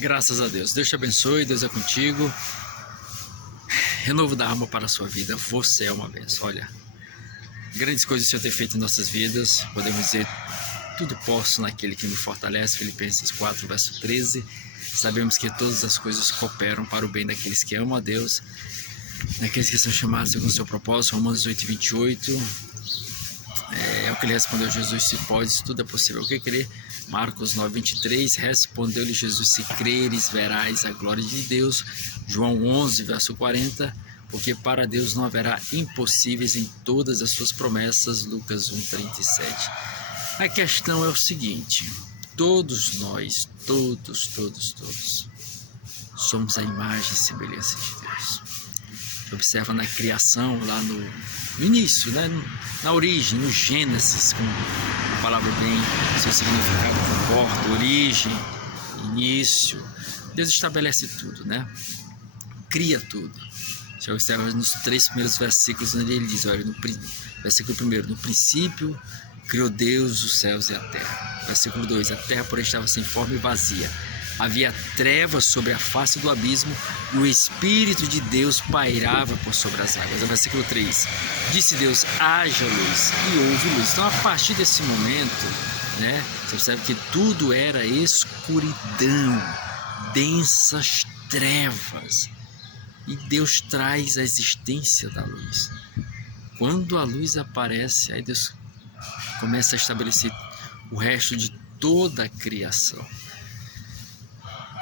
Graças a Deus. Deus te abençoe, Deus é contigo. Renovo da alma para a sua vida. Você é uma bênção. Olha, grandes coisas o Senhor tem feito em nossas vidas. Podemos dizer, tudo posso naquele que me fortalece. Filipenses 4, verso 13. Sabemos que todas as coisas cooperam para o bem daqueles que amam a Deus, daqueles que são chamados segundo o seu propósito. Romanos 8, 28. É o que ele respondeu a Jesus: se podes, tudo é possível. O que crer? Marcos 9, 23. Respondeu-lhe Jesus: se creres, verás a glória de Deus. João 11, verso 40. Porque para Deus não haverá impossíveis em todas as suas promessas. Lucas 1, 37. A questão é o seguinte: todos nós, todos, somos a imagem e semelhança de Deus. Observa na criação, lá no início, né? Na origem, no Gênesis, como a palavra bem, seu significado comporta, origem, início. Deus estabelece tudo, né? Cria tudo. Você observa nos 3 primeiros versículos onde ele diz, olha, versículo 1, no princípio criou Deus os céus e a terra. Versículo 2, a terra porém estava sem forma e vazia. Havia trevas sobre a face do abismo e o Espírito de Deus pairava por sobre as águas. Versículo 3, disse Deus, haja luz, e houve luz. Então, a partir desse momento, né, você observa que tudo era escuridão, densas trevas, e Deus traz a existência da luz. Quando a luz aparece, aí Deus começa a estabelecer o resto de toda a criação.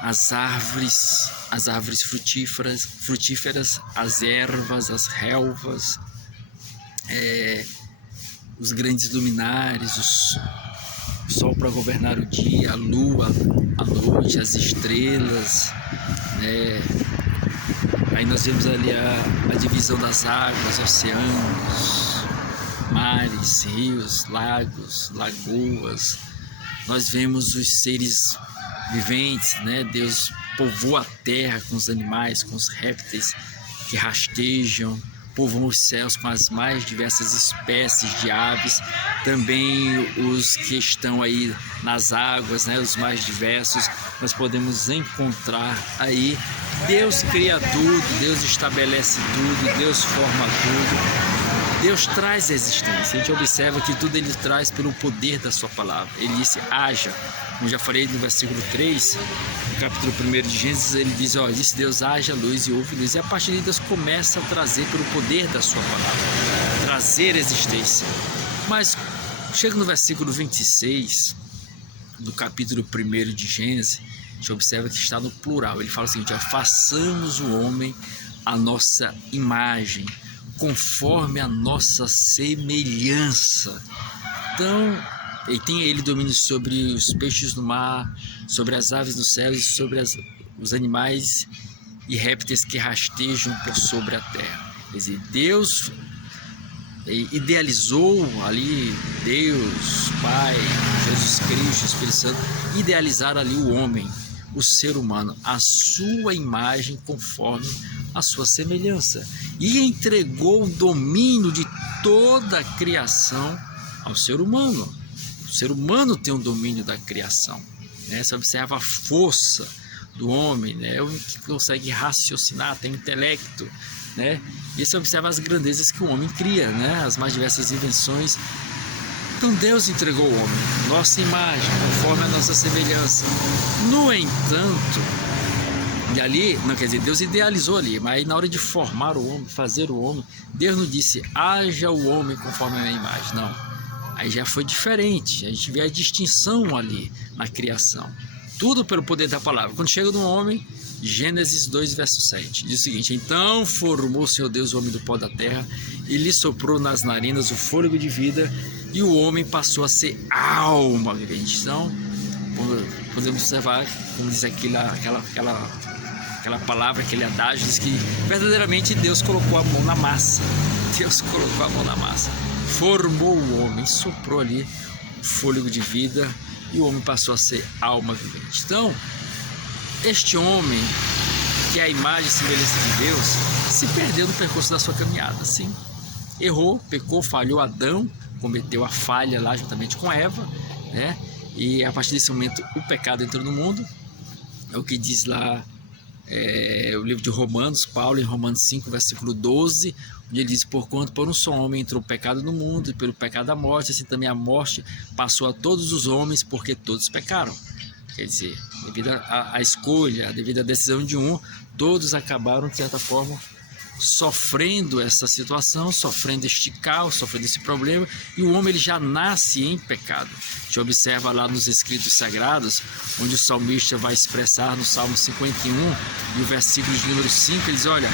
As árvores frutíferas, as ervas, as relvas, os grandes luminares, o sol para governar o dia, a lua, a noite, as estrelas, aí nós vemos ali a divisão das águas, oceanos, mares, rios, lagos, lagoas. Nós vemos os seres viventes, né? Deus povoou a terra com os animais, com os répteis que rastejam, povoou os céus com as mais diversas espécies de aves, também os que estão aí nas águas, né? Os mais diversos, nós podemos encontrar aí. Deus cria tudo, Deus estabelece tudo, Deus forma tudo, Deus traz a existência. A gente observa que tudo ele traz pelo poder da sua palavra. Ele disse, haja. Como já falei no versículo 3, no capítulo 1 de Gênesis, ele diz, ó, disse Deus, haja luz e houve luz. E a partir de Deus começa a trazer pelo poder da sua palavra, trazer existência. Mas chega no versículo 26, do capítulo 1 de Gênesis, a gente observa que está no plural. Ele fala o seguinte, ó, façamos o homem a nossa imagem, conforme a nossa semelhança. Então, e tem ele domínio sobre os peixes do mar, sobre as aves do céu e sobre os animais e répteis que rastejam por sobre a terra. Quer dizer, Deus idealizou ali, Deus, Pai, Jesus Cristo, Espírito Santo, idealizaram ali o homem, o ser humano, a sua imagem conforme a sua semelhança. E entregou o domínio de toda a criação ao ser humano. O ser humano tem o domínio da criação, né? Você observa a força do homem, né? O que consegue raciocinar, tem intelecto, né? E você observa as grandezas que o homem cria, né? As mais diversas invenções. Então Deus entregou o homem, nossa imagem, conforme a nossa semelhança. No entanto, e ali, não quer dizer, Deus idealizou ali, mas aí na hora de formar o homem, fazer o homem, Deus não disse, haja o homem conforme a minha imagem, não. Aí já foi diferente, a gente vê a distinção ali na criação. Tudo pelo poder da palavra. Quando chega no homem, Gênesis 2, verso 7, diz o seguinte, então formou o Senhor Deus o homem do pó da terra, e lhe soprou nas narinas o fôlego de vida, e o homem passou a ser alma vivente. Então, podemos observar, como diz aquela palavra, aquele adágio, diz que verdadeiramente Deus colocou a mão na massa. Deus colocou a mão na massa. Formou o homem, soprou ali o fôlego de vida e o homem passou a ser alma vivente. Então, este homem, que é a imagem e semelhança de Deus, se perdeu no percurso da sua caminhada, sim. Errou, pecou, falhou. Adão cometeu a falha lá juntamente com Eva, né? E a partir desse momento o pecado entrou no mundo. É o que diz lá o livro de Romanos, Paulo, em Romanos 5, versículo 12, onde ele diz: porquanto por um só homem entrou o pecado no mundo, e pelo pecado a morte, assim também a morte passou a todos os homens, porque todos pecaram. Quer dizer, devido à escolha, devido à decisão de um, todos acabaram, de certa forma, sofrendo essa situação, sofrendo este caos, sofrendo esse problema, e o homem ele já nasce em pecado. A gente observa lá nos escritos sagrados, onde o salmista vai expressar no Salmo 51, e o versículo de número 5, ele diz: olha,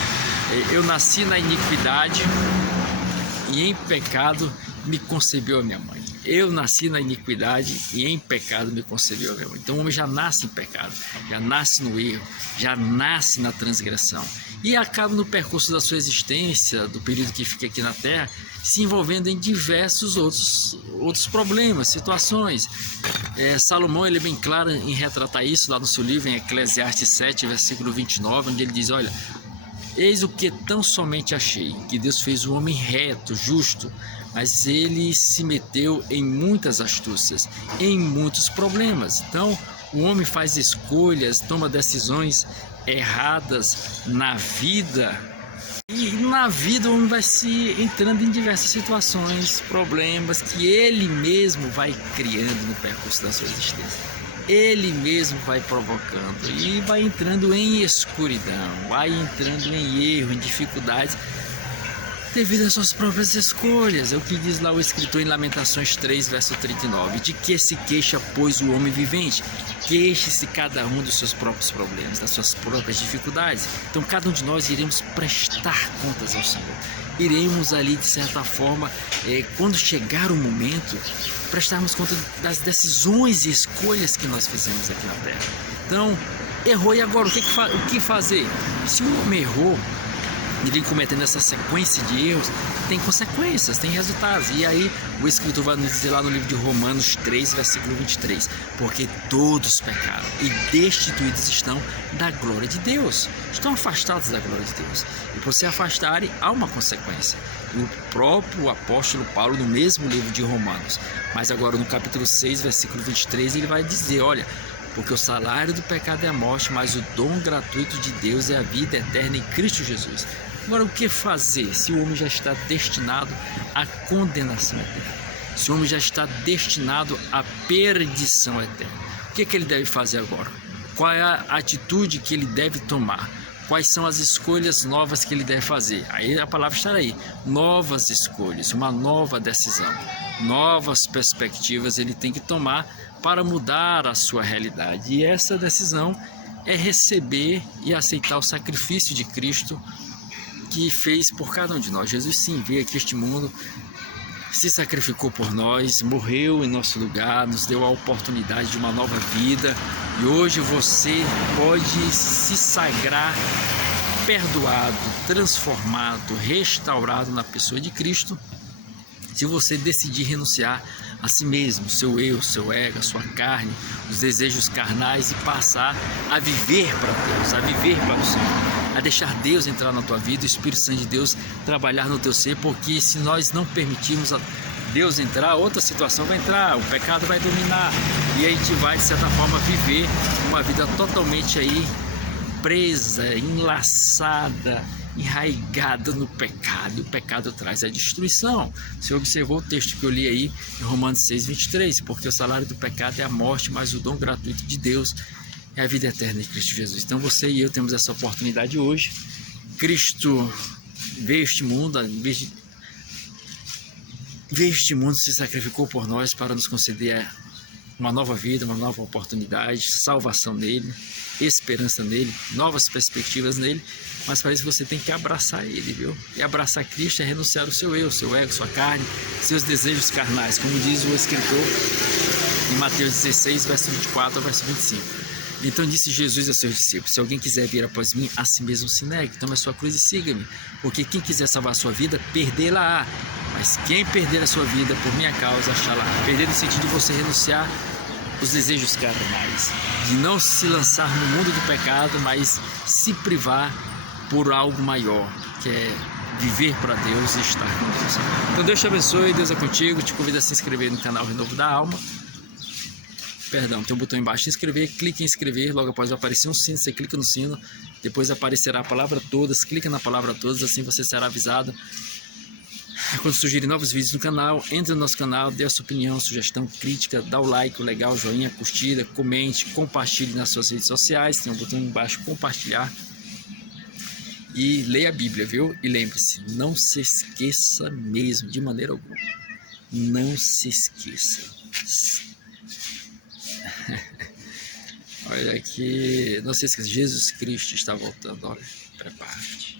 eu nasci na iniquidade e em pecado me concebeu a minha mãe. Eu nasci na iniquidade e em pecado me concebeu a minha mãe. Então o homem já nasce em pecado, já nasce no erro, já nasce na transgressão. E acaba no percurso da sua existência, do período que fica aqui na Terra, se envolvendo em diversos outros problemas, situações. Salomão ele é bem claro em retratar isso lá no seu livro, em Eclesiastes 7, versículo 29, onde ele diz: olha, eis o que tão somente achei, que Deus fez o homem reto, justo, mas ele se meteu em muitas astúcias, em muitos problemas. Então, o homem faz escolhas, toma decisões erradas na vida, e na vida o homem vai se entrando em diversas situações, problemas que ele mesmo vai criando no percurso da sua existência. Ele mesmo vai provocando e vai entrando em escuridão, vai entrando em erro, em dificuldades, devido às suas próprias escolhas. É o que diz lá o escritor em Lamentações 3, verso 39. De que se queixa, pois, o homem vivente? Queixe-se cada um dos seus próprios problemas, das suas próprias dificuldades. Então cada um de nós iremos prestar contas ao Senhor. Iremos ali, de certa forma, quando chegar o momento, prestarmos conta das decisões e escolhas que nós fizemos aqui na Terra. Então, errou, e agora? O que fazer? Se o homem errou e vem cometendo essa sequência de erros, tem consequências, tem resultados. E aí o escritor vai nos dizer lá no livro de Romanos 3, versículo 23, porque todos pecaram e destituídos estão da glória de Deus, estão afastados da glória de Deus, e por se afastarem há uma consequência. E o próprio apóstolo Paulo, no mesmo livro de Romanos, mas agora no capítulo 6, versículo 23, ele vai dizer: olha, porque o salário do pecado é a morte, mas o dom gratuito de Deus é a vida eterna em Cristo Jesus. Agora, o que fazer se o homem já está destinado à condenação eterna? Se o homem já está destinado à perdição eterna? O que ele deve fazer agora? Qual é a atitude que ele deve tomar? Quais são as escolhas novas que ele deve fazer? Aí a palavra está aí: novas escolhas, uma nova decisão, novas perspectivas ele tem que tomar para mudar a sua realidade. E essa decisão é receber e aceitar o sacrifício de Cristo, que fez por cada um de nós. Jesus sim veio aqui a este mundo, se sacrificou por nós, morreu em nosso lugar, nos deu a oportunidade de uma nova vida, e hoje você pode se sagrar perdoado, transformado, restaurado na pessoa de Cristo, se você decidir renunciar a si mesmo, seu eu, seu ego, a sua carne, os desejos carnais, e passar a viver para Deus, a viver para o Senhor, a deixar Deus entrar na tua vida, o Espírito Santo de Deus trabalhar no teu ser, porque se nós não permitirmos a Deus entrar, outra situação vai entrar, o pecado vai dominar, e a gente vai, de certa forma, viver uma vida totalmente aí presa, enlaçada, enraigada no pecado. O pecado traz a destruição. Você observou o texto que eu li aí em Romanos 6, 23, porque o salário do pecado é a morte, mas o dom gratuito de Deus é a vida eterna em Cristo Jesus. Então você e eu temos essa oportunidade hoje. Cristo veio a este mundo, se sacrificou por nós para nos conceder uma nova vida, uma nova oportunidade, salvação nele, esperança nele, novas perspectivas nele. Mas para isso você tem que abraçar ele, viu? E abraçar Cristo é renunciar o seu eu, seu ego, sua carne, seus desejos carnais, como diz o escritor em Mateus 16, verso 24 ao verso 25. Então disse Jesus aos seus discípulos: se alguém quiser vir após mim, a si mesmo se negue, tome a sua cruz e siga-me, porque quem quiser salvar a sua vida, perdê-la-á, mas quem perder a sua vida por minha causa, achá-la. Perder no sentido de você renunciar os desejos carnais, de não se lançar no mundo do pecado, mas se privar por algo maior, que é viver para Deus e estar com Deus. Então Deus te abençoe, Deus é contigo, te convido a se inscrever no canal Renovo da Alma, Perdão, tem um botão embaixo, inscrever, clique em inscrever, logo após vai aparecer um sino, você clica no sino, depois aparecerá a palavra todas, clica na palavra todas, assim você será avisado quando surgirem novos vídeos no canal. Entre no nosso canal, dê a sua opinião, sugestão, crítica, dá o like, o legal, joinha, curtida, comente, compartilhe nas suas redes sociais, tem um botão embaixo, compartilhar. E leia a Bíblia, viu? E lembre-se, não se esqueça mesmo, de maneira alguma. Não se esqueça. Olha aqui, não se esqueça, Jesus Cristo está voltando, olha, prepare-te.